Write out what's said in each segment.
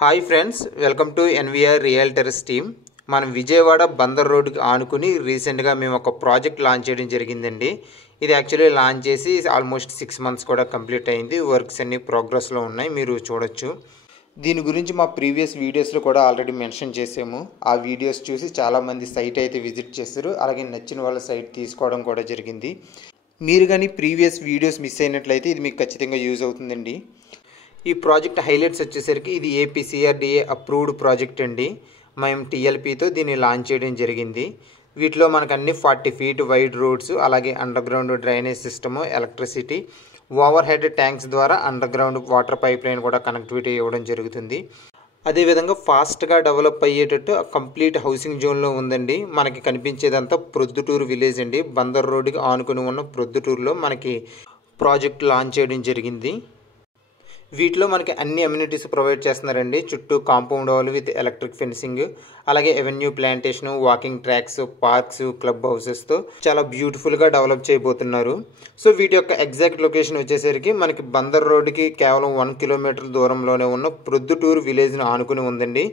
Hi friends, welcome to NVR realtors team. మనం విజయవాడ బందర్ రోడ్డుకి ఆనుకుని రీసెంట్గా మేము ఒక ప్రాజెక్ట్ లాంచ్ చేయడం జరిగిందండి. ఇది యాక్చువల్లీ లాంచ్ చేసి ఆల్మోస్ట్ 6 months కూడా కంప్లీట్ అయింది. వర్క్స్ అన్ని ప్రోగ్రెస్లో ఉన్నాయి, మీరు చూడొచ్చు. దీని గురించి మా ప్రీవియస్ వీడియోస్లో కూడా ఆల్రెడీ మెన్షన్ చేసాము. ఆ వీడియోస్ చూసి చాలామంది సైట్ అయితే విజిట్ చేశారు, అలాగే నచ్చిన వాళ్ళ సైట్ తీసుకోవడం కూడా జరిగింది. మీరు కానీ ప్రీవియస్ వీడియోస్ మిస్ అయినట్లయితే ఇది మీకు ఖచ్చితంగా యూజ్ అవుతుందండి. ఈ ప్రాజెక్ట్ హైలైట్స్ వచ్చేసరికి ఇది ఏపీసీఆర్డీఏ అప్రూవ్డ్ ప్రాజెక్ట్ అండి. మేము టీఎల్పీతో దీన్ని లాంచ్ చేయడం జరిగింది. వీటిలో మనకు అన్ని 40 feet వైడ్ రోడ్స్, అలాగే underground drainage system, electricity, overhead tanks ద్వారా underground water pipeline కూడా కనెక్టివిటీ ఇవ్వడం జరుగుతుంది. అదేవిధంగా ఫాస్ట్గా డెవలప్ అయ్యేటట్టు కంప్లీట్ హౌసింగ్ జోన్లో ఉందండి. మనకి కనిపించేదంతా ప్రొద్దుటూరు విలేజ్ అండి. బందర్ రోడ్డుకి ఆనుకుని ఉన్న ప్రొద్దుటూరులో మనకి ప్రాజెక్ట్ లాంచ్ చేయడం జరిగింది. వీటిలో మనకి అన్ని అమ్యూనిటీస్ ప్రొవైడ్ చేస్తున్నారండి. చుట్టూ compound wall with electric fencing, అలాగే avenue plantation, walking tracks, parks, club హౌసెస్తో చాలా బ్యూటిఫుల్గా డెవలప్ చేయబోతున్నారు. సో వీటి యొక్క ఎగ్జాక్ట్ లొకేషన్ వచ్చేసరికి మనకి బందర్ రోడ్డుకి కేవలం 1 kilometer దూరంలోనే ఉన్న ప్రొద్దుటూరు విలేజ్ని ఆనుకుని ఉందండి.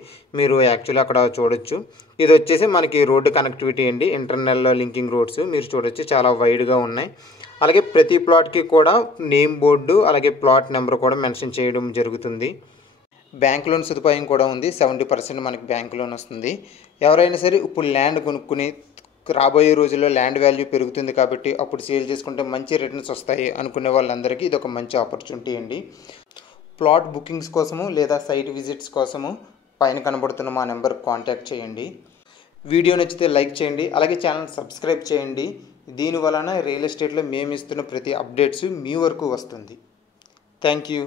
మీరు యాక్చువల్లీ అక్కడ చూడొచ్చు. ఇది వచ్చేసి మనకి రోడ్డు కనెక్టివిటీ అండి, ఇంటర్నల్ లింకింగ్ రోడ్స్ మీరు చూడొచ్చు, చాలా వైడ్గా ఉన్నాయి. అలాగే ప్రతి ప్లాట్కి కూడా నేమ్ బోర్డు, అలాగే ప్లాట్ నెంబర్ కూడా మెన్షన్ చేయడం జరుగుతుంది. బ్యాంక్ లోన్ సదుపాయం కూడా ఉంది. 70% మనకి బ్యాంక్ లోన్ వస్తుంది. ఎవరైనా సరే ఇప్పుడు ల్యాండ్ కొనుక్కుని రాబోయే రోజుల్లో ల్యాండ్ వాల్యూ పెరుగుతుంది కాబట్టి అప్పుడు సేల్ చేసుకుంటే మంచి రిటర్న్స్ వస్తాయి అనుకునే వాళ్ళందరికీ ఇది ఒక మంచి ఆపర్చునిటీ అండి. ప్లాట్ బుకింగ్స్ కోసము లేదా సైట్ విజిట్స్ కోసము పైన కనబడుతున్న మా నెంబర్కి కాంటాక్ట్ చేయండి. వీడియో నచ్చితే లైక్ చేయండి, అలాగే ఛానల్ సబ్స్క్రైబ్ చేయండి. దీని వలన రియల్ ఎస్టేట్లో మేము ఇస్తున్న ప్రతి అప్డేట్స్ మీ వరకు వస్తుంది. Thank you.